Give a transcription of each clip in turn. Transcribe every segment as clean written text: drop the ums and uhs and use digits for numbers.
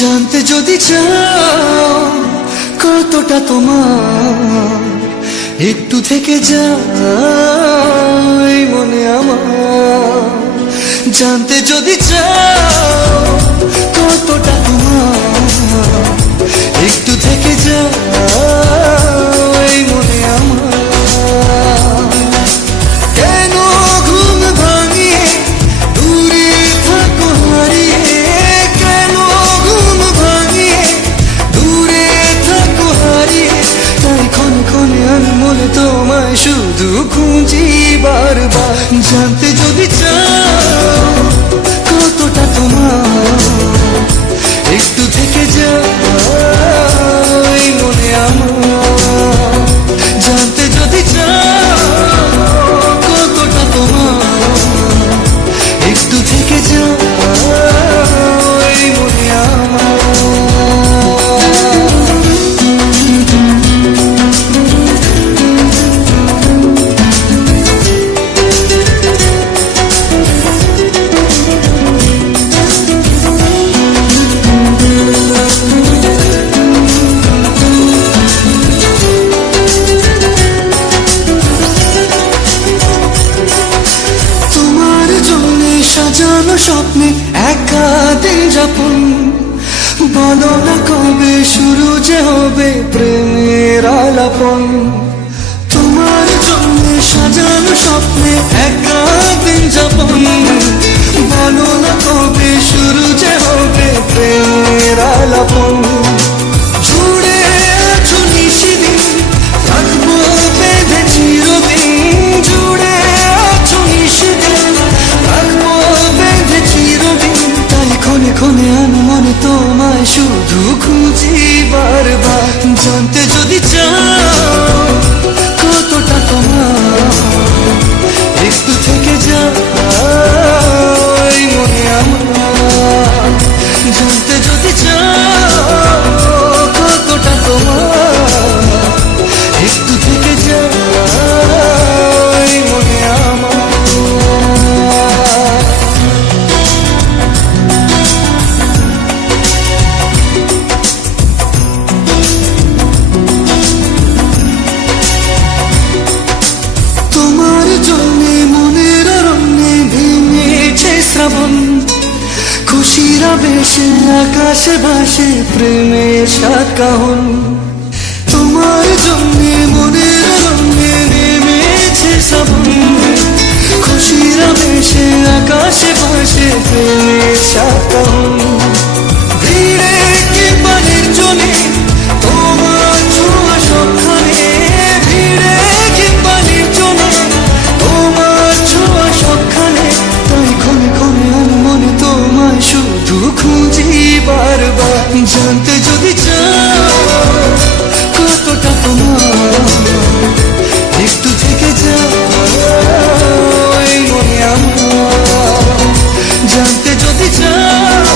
জানতে যদি চাও কতটা তোমার, একটু থেকে যাই মনে আমার। জানতে যদি চাও কতটা তোমার, একটু থেকে যাই মনে আমার। কেন ঘুম ভাঙিয়ে দূরে থাকো হারিয়ে, কেন ঘুম ভাঙিয়ে দূরে থাকো হারিয়ে, তাই ক্ষণে ক্ষণে আমি মনে তোমায় শুধু খুঁজি বারবার। জানতে যদি চাও কতটা তোমার, একটু থেকে যাই মনে আমার। জানতে যদি চাও কতটা তোমার, একটু থেকে যাই মনে আমার। সাজানো স্বপ্নে একা দিন যাপন, বলো না কবে শুরু যে হবে প্রেমের আলাপন। তোমার জন্য সাজানো স্বপ্নে একা দিন যাপন, বলো না কবে শুরু যে হবে প্রেমের আলাপন। জুড়ে আছো নিশিদিন, থাকবো বেঁধে চিরদিন। জুড়ে আছো নিশিদিন, থাকবো বেঁধে চিরদিন। তাই ক্ষণে ক্ষণে আমি মনে তোমায় শুধু খুঁজি বারবার। জানতে যদি চাও কতটা তোমার, একটু থেকে যাই মনে আমার। জানতে যদি চাও কতটা তোমার, একটু থেকে যাই মনে আমার। তোমার জন্যে মনের রঙে ভেঙেছে শ্রাবণ, খুশির আবেশে আকাশে ভাসে প্রেমের সাত কাহন। তোমার জন্যে মনের রঙে নেমেছে শ্রাবণ, খুশির আবেশে আকাশে ভাসে প্রেমের সাত কাহন। ভিড়ে কিংবা নির্জনে তোমার ছোঁয়া সবখানে, ভিড়ে কিংবা নির্জনে তোমার ছোঁয়া সবখানে। তাই ক্ষণে ক্ষণে আমি মনে তোমায় শুধু খুঁজি বারবার। জানতে যদি চাও কতটা তোমার, একটু থেকে যাই মনে আমার। জানতে যদি চাও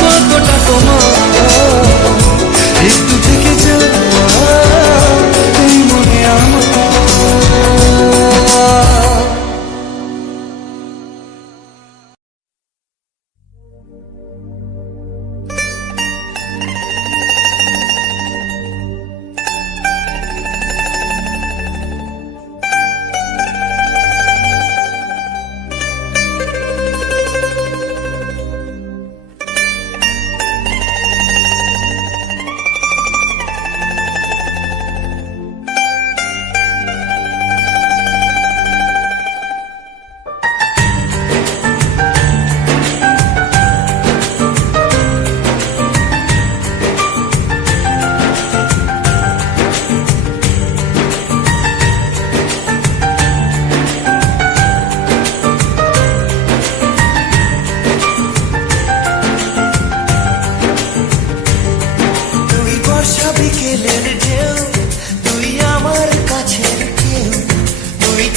কতটা তোমার, একটু থেকে যাই মনে আমার।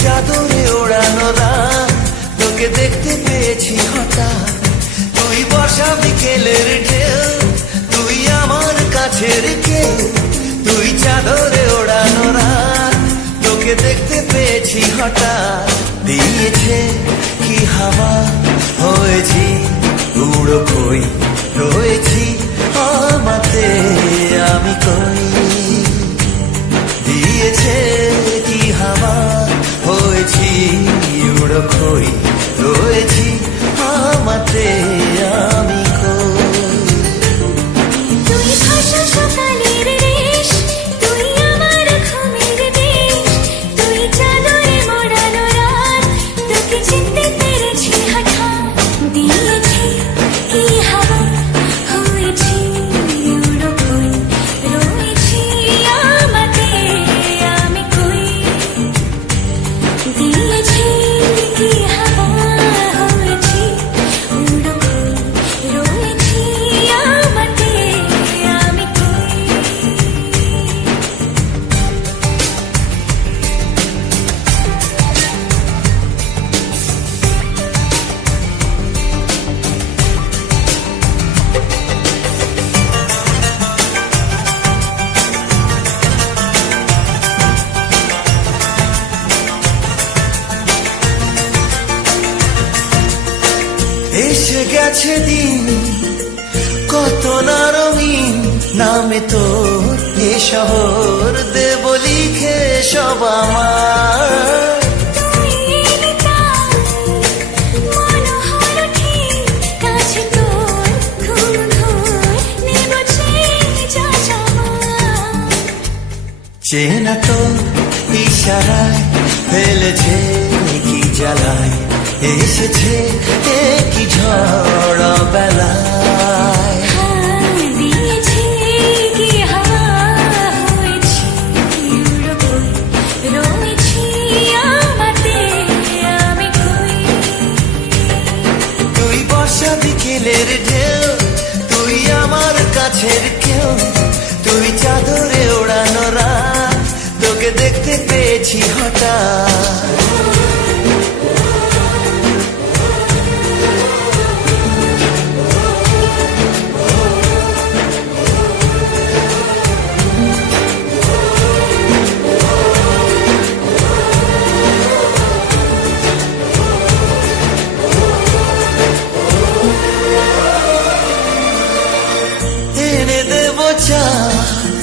চাদরে ওড়ানো রাত তোকে দেখতে পেয়েছি হঠাৎ। তুই বর্ষা বিকেলের ঢেউ, তুই আমার কাছের কেউ। তুই চাদরে ওড়ানো রাত তোকে দেখতে পেয়েছি হঠাৎ। দিয়েছে কি হাওয়া হয়েছি উড়ো কই রয়েছি এসে গেছে দিন কত না রঙিন, নামে তোর এ শহর দেব লিখে সব আমার। চেনা তো ইশারায় ফেলেছে কি জ্বালায়, এসেছে কি ঝড় বেলায়। তুই বর্ষা বিকেলের ঢেউ, তুই আমার কাছের কেউ, তুই চাদরে ওড়ানো রাত, তোকে দেখতে পেয়েছি হঠাৎ। এনে দেব চাঁদ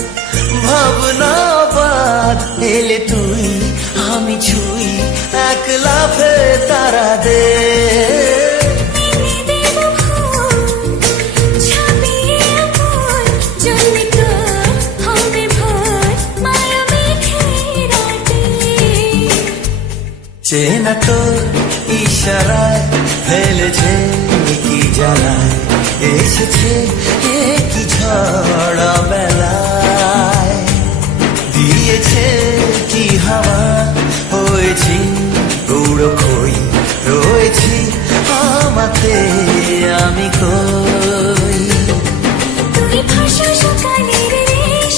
ভাবনা বাদ, এলে তুই আমি ছুই এক লাফে তারা দে। চেনা তো ইশারায় ফেলেছে কি জ্বালায়, এসেছে কি ঝড় বেলায়। দিয়েছে কি হাওয়া, হয়েছি উড়ো খই, রয়েছি আমাতে আমি কই। তুই ভাষা সকালের দেশ,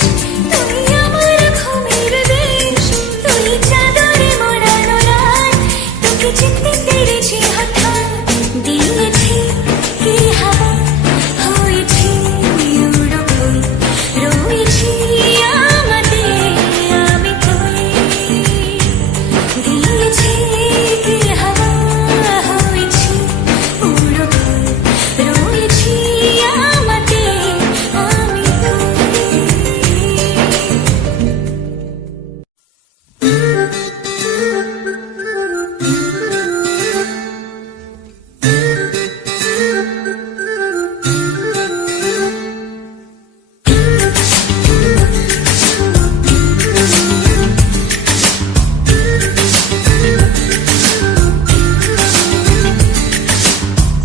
তুই আমার ঘুমের দেশ, তুই চাদরে মোড়ানো রাত, তোকে চিনতে পেরেছি হঠাৎ। দিয়েছি কি হাওয়া, হয়েছি উড়ো খই, রয়েছি আমাতে আমি কই। দিয়েছি কি হাওয়া, হয়েছি উড়ো খই, রয়েছি আমাতে আমি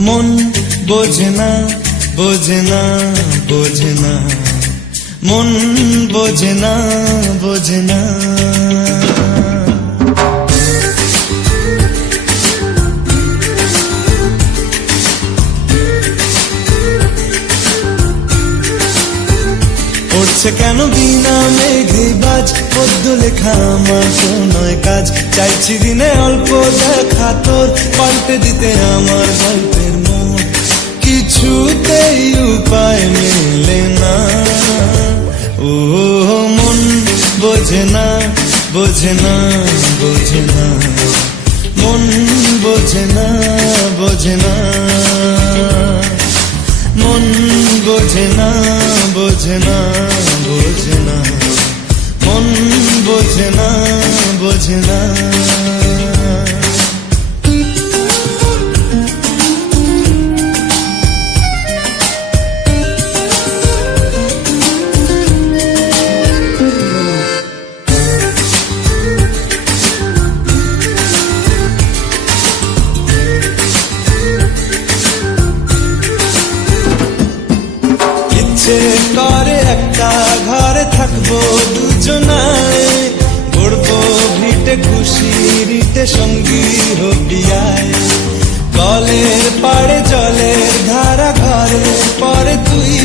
মন বোঝে না বোঝে না বোঝে না, মন বোঝে না বোঝে না। পড়ছে কেন বিনা মেঘে বাজ, পদ্য লেখা আমার তো নয় কাজ। চাইছি দিনে অল্প দেখা তোর, পাল্টে দিতে আমার গল্পের মোড়। কিছুতেই উপায় মেলে না, ও মন বোঝে না বোঝে না বোঝে না, মন বোঝে না বোঝে না, মন বোঝে না বোঝে না বোঝে না, মন বোঝে না বোঝে না। করে একটা ঘরে থাকবো দুজনায়, গড়বো ভিটে খুশি রিটে সঙ্গী হবিয়ায়। কলের পাড়ে জলের ধারা ঘরে পরে তুই,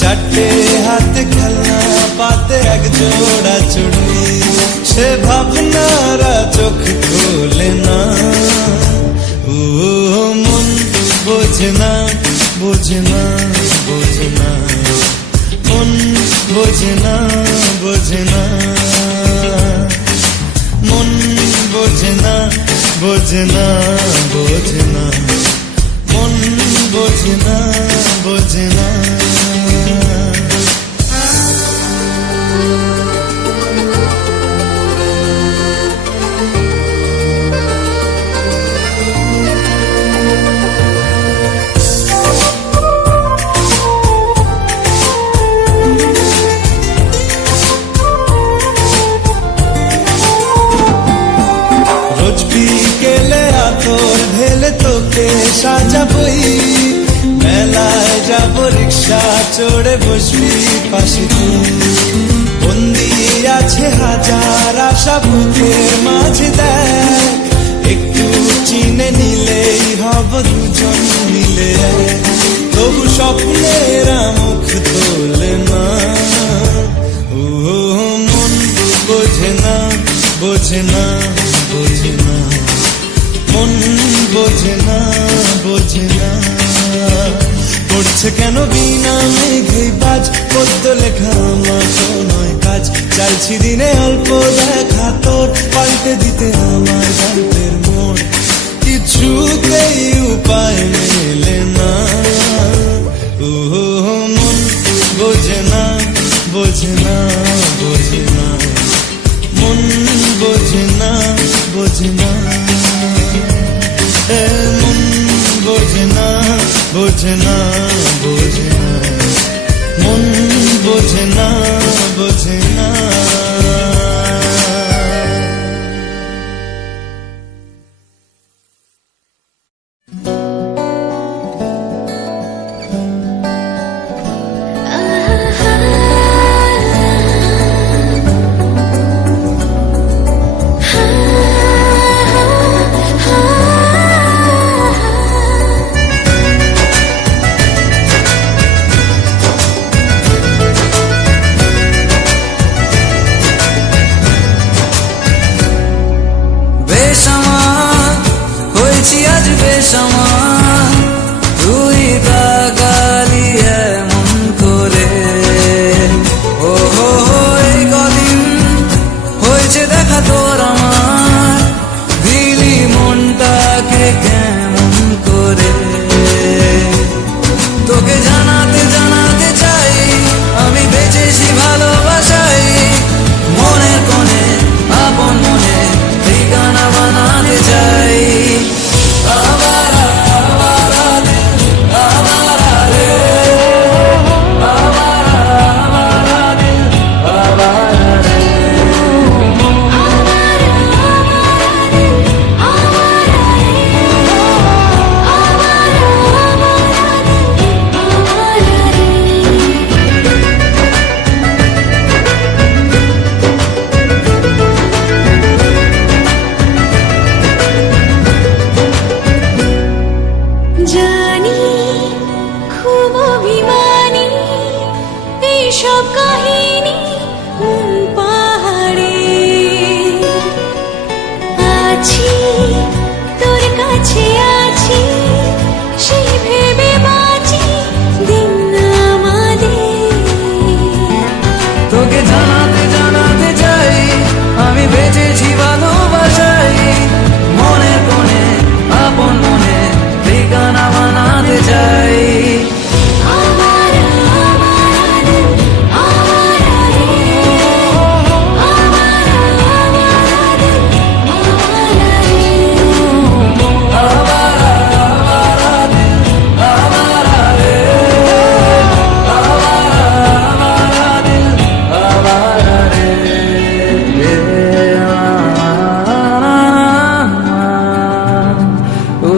চারটে হাতে খেলনা পাতে এক জোড়া চুড়ি। সে ভাবনারা চোখ খোলে না, ও মন বোঝে না বোঝে না বোঝে না, মন বোঝে না বোঝে না, মন বোঝে না বোঝে না বোঝে না, মন বোঝে না, বোঝে না। রোজ বিকেলে আতর ঢেলে তোকে সাজাবই, মেলায় যাব রিক্সা চড়ে বসবি পাশে তুই। বন্দি আছে হাজার আশা বুকের মাঝে, দেখ একটু চিনে নিলেই হব দুজন মিলে এক। তবু স্বপ্নের মুখ তোলে না, ও মন বোঝে না, বোঝে না, বোঝে না। মন বোঝে না, বোঝে না। পড়ছে কেন বিনা মেঘে বাজ, পদ্য লেখা আমার তো নয় কাজ। চাইছি দিনে অল্প দেখা তোর, পাল্টে দিতে আমার গল্পের মোড়। কিছুতেই উপায় মেলে না, ও মন বোঝে না, বোঝে না, বোঝে না। মন বোঝে না, বোঝে না। মন বোঝে না, বোঝে না, বোঝে না। মন বোঝে না, বোঝে না। বেসামাল হয়েছি আজ বেসামাল, তুই তাকালি এমন করে। ও হো এই কদিন হয়েছে দেখা তোর আমার, দিলি মনটাকে কেমন করে। তোকে জানাতে জানাতে চাই আমি বেঁচেছি ভালোবাসাই, মনের কোণে আপন মনে ঠিকানা বানাতে চাই। আবারা আবারা দিল আবারা রে, আবারা আবারা দিল আবারা রে। জানি খুব অভিমানী, এইসব কাহিনী মন পাহাড়ে। আছি তোর কাছে আছি, সেই ভেবে বাঁচি দিন আমাদের। তোকে জানাতে জানাতে চাই আমি বেঁচেছি ভালোবাসাই, মনের কোণে আপন মনে ঠিকানা বানাতে চাই। আবারা আবারা দিল আবারা রে, আবারা আবারা দিল আবারা রে। আবারা আবারা দিল আবারা রে, আবারা আবারা দিল আবারা রে। ও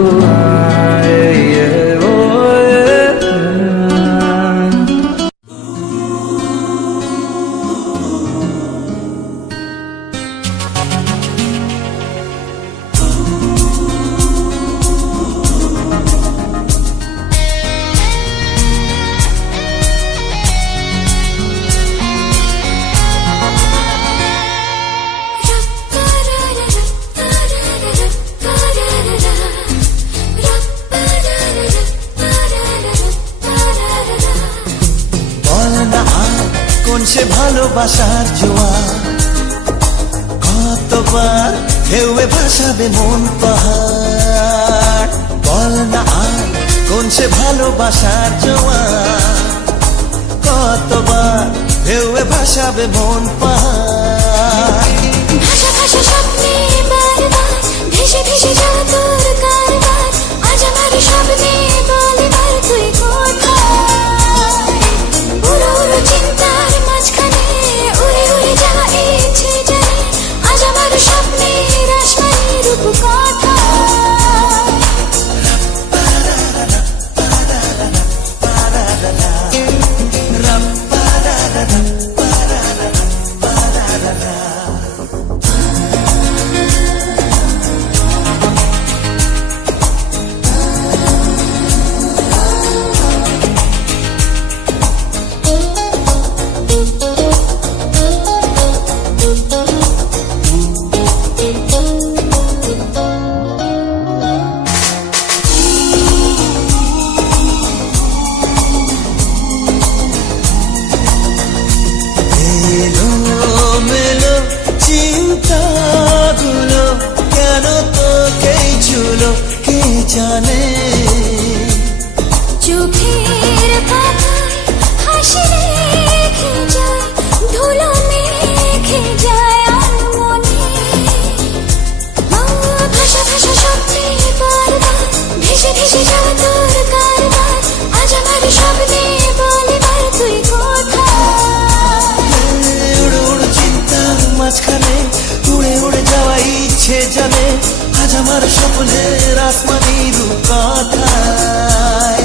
সে ভালোবাসার জোয়ার, কতবার ঢেউয়ে ভাসাবে মন পাহাড়। বল না আর উঠছে ভালোবাসার জোয়ার, কতবার ঢেউয়ে ভাসাবে মন পাহাড়। ভাষা ভাষা স্বপ্নে বারবার ভেসে ভেসে যাও তোর কারবার, আজ আমার স্বপ্নে বলে বার তুই কোথায়। উড়ো উড়ো চিন্তার মাঝখানে উড়ে উড়ে যাওয়া ইচ্ছে জানে, আজ আমার স্বপ্নের আসমানি রূপ কোথায়। এলোমেলো চিন্তাগুলো কেন তোকেই ছুলো কে জানে। চোখের পাতায় হাসি রেখে যায়, ধুলো মেখে যায় আনমনে। ভাষা ভাষা স্বপ্নে বারবার ভেসে ভেসে যাওয়া তোর কারবার, আজ আমার স্বপ্নে বলে বার তুই কোথায়। উড়ো উড়ো চিন্তার মাঝখানে উড়ে উড়ে যাওয়া ইচ্ছে জানে, আজ আমার স্বপ্নের আসমানি রূপ কথায়।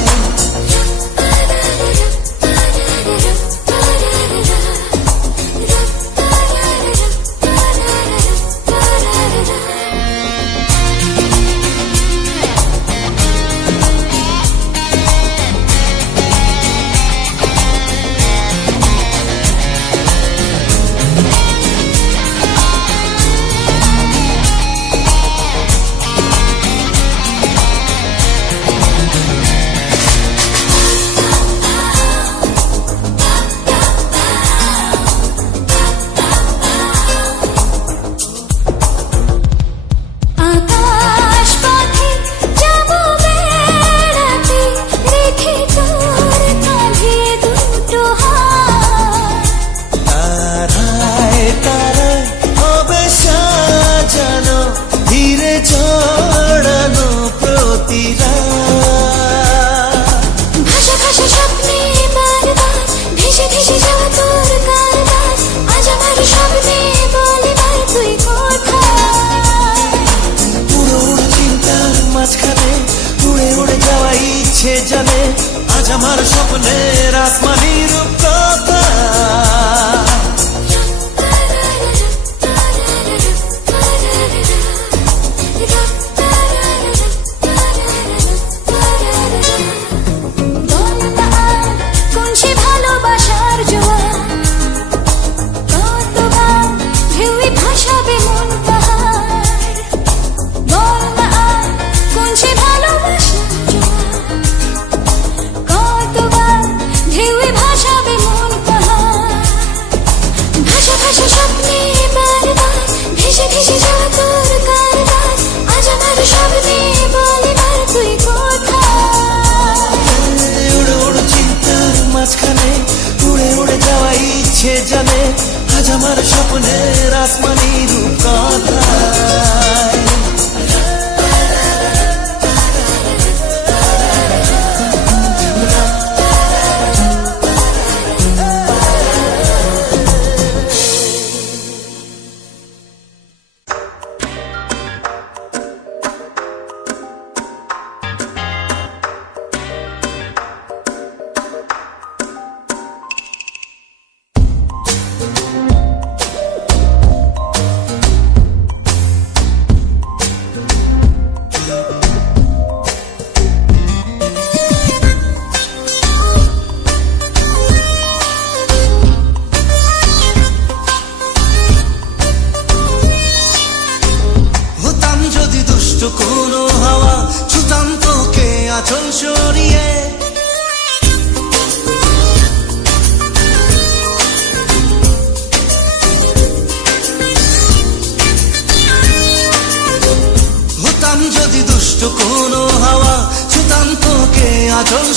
আকাশ পথে যাবো বেড়াতে, রেখে তোর কাঁধে দুটো হাত। তারায় তারায় হবে সাজানো ধীরে জড়ানো প্রতিরা। ভাষা ভাষা স্বপ্নে বারবার ভেসে ভেসে যাওয়া তোর কারবার, আজ আমার স্বপ্নে বলে বার তুই কোথায়। উড়ো উড়ো চিন্তার মাঝখানে উড়ে উড়ে যাওয়া ইচ্ছে জানে, আজ আমার স্বপ্নের আসমানি রূপ কথা। কোন সে ভালোবাসার জোয়ার, কতবার ঢেউয়ে ভাসাবে মন পাহাড়। বল না আর কোন সে ভালোবাসার জোয়ার, কতবার ঢেউয়ে ভাসাবে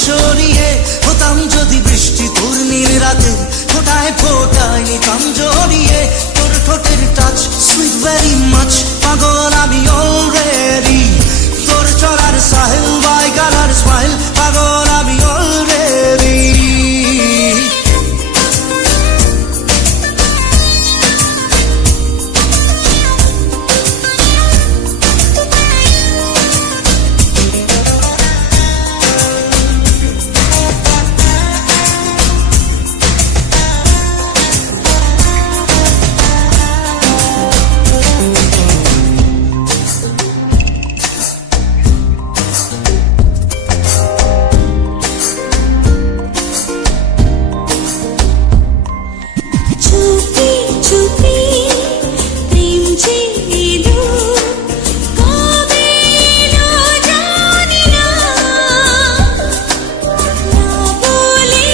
সরিয়ে, হতাম যদি বৃষ্টি তোর নীল রাতে, ফোটায় ফোটায় নিতাম জড়িয়ে, তোর ঠোঁটের টাচ সুইট ভেরি মাচ, পাগল আমি অলরেডি, তোর চলার সাহেল বাই গালার স্মাইল, পাগল আমি অলরেডি। চুপি চুপি প্রেম যে এলো, কবে এলো জানি না, না বলে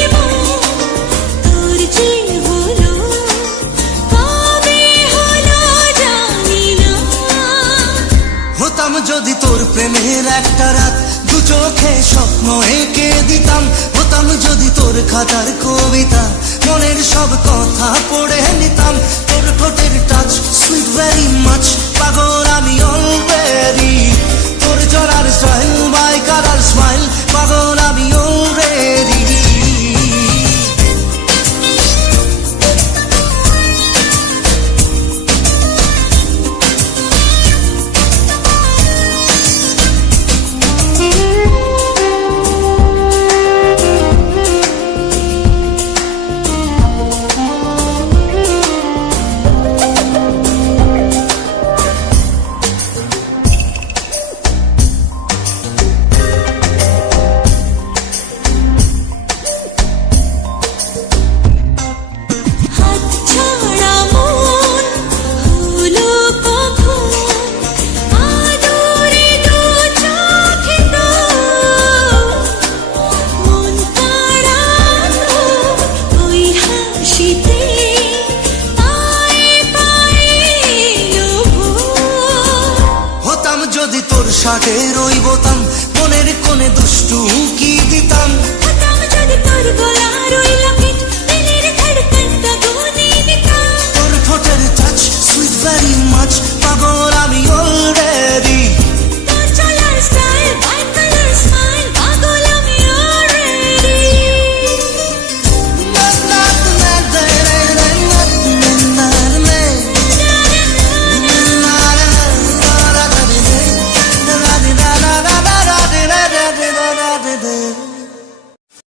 তোর যে হলো, কবে হলো জানি না। হতাম যদি তোর প্রেমের একটা রাত, দু চোখে স্বপ্ন এঁকে দিতাম, হতাম যদি তোর খাতার কবিতা, মনের সব কথা পড়ে নিতাম, তোর ঠোঁটের টাচ সুইট ভেরি মাচ, পাগল আমি অলরেডি, তোর জড়ার স্টাইল বাই কালার স্মাইল, পাগল আমি অলরেডি। হাতছাড়া মন হলো কখন, আদরে দু চোখে তোর, মন কাড়ানো ওই হাসিতে, পায়ে পায়ে এলো ভোর। হতাম যদি তোর শার্টের